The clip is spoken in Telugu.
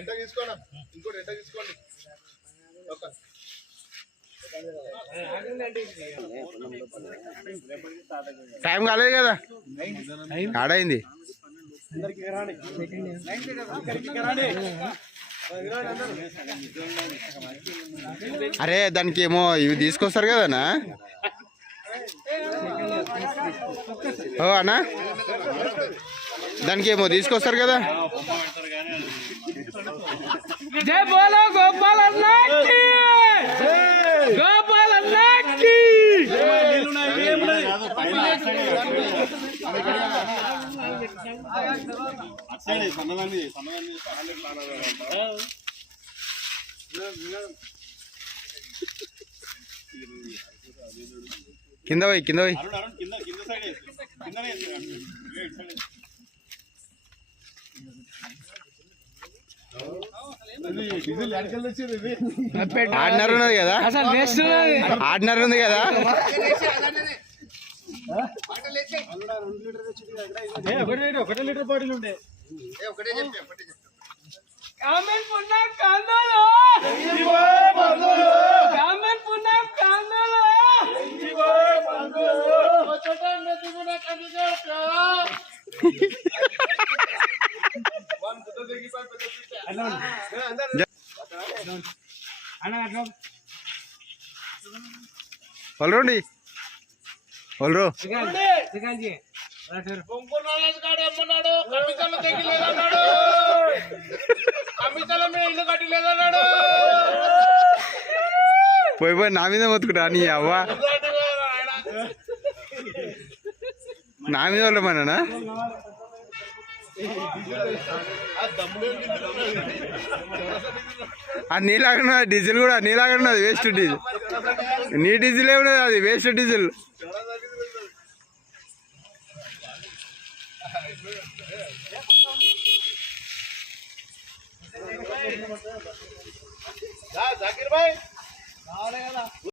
ఎంత తీసుకోండి, ఇంకోటి ఎంత తీసుకోండి. టైం కాలేదు కదా, ఆడైంది. అరే దానికి ఏమో ఇవి తీసుకొస్తారు కదనా. ఓ అన్నా, దానికి ఏమో తీసుకొస్తారు కదా. జై బోలో గోపాల్ అన్నకి, గోపాల్ అన్నకి. కింద పోయి కింద పోయి. ఆర్డినర్ ఉన్నది కదా, ఆర్డినర్ ఉంది కదా. ఒకటే లీటర్ బాటిల్ ఉండే. ఒల్రండి ఒల్రు. పోయి పోయి నా మీద మొత్తుకుంటా నీ అవ్వ, నా మీద ఉండమన్నా. అది నీలాగా డీజిల్ కూడా నీలాగా ఉన్నది, వేస్ట్ డీజిల్. నీ డీజిల్ ఏమున్నది, అది వేస్ట్ డీజిల్. జాకీర్ భాయ్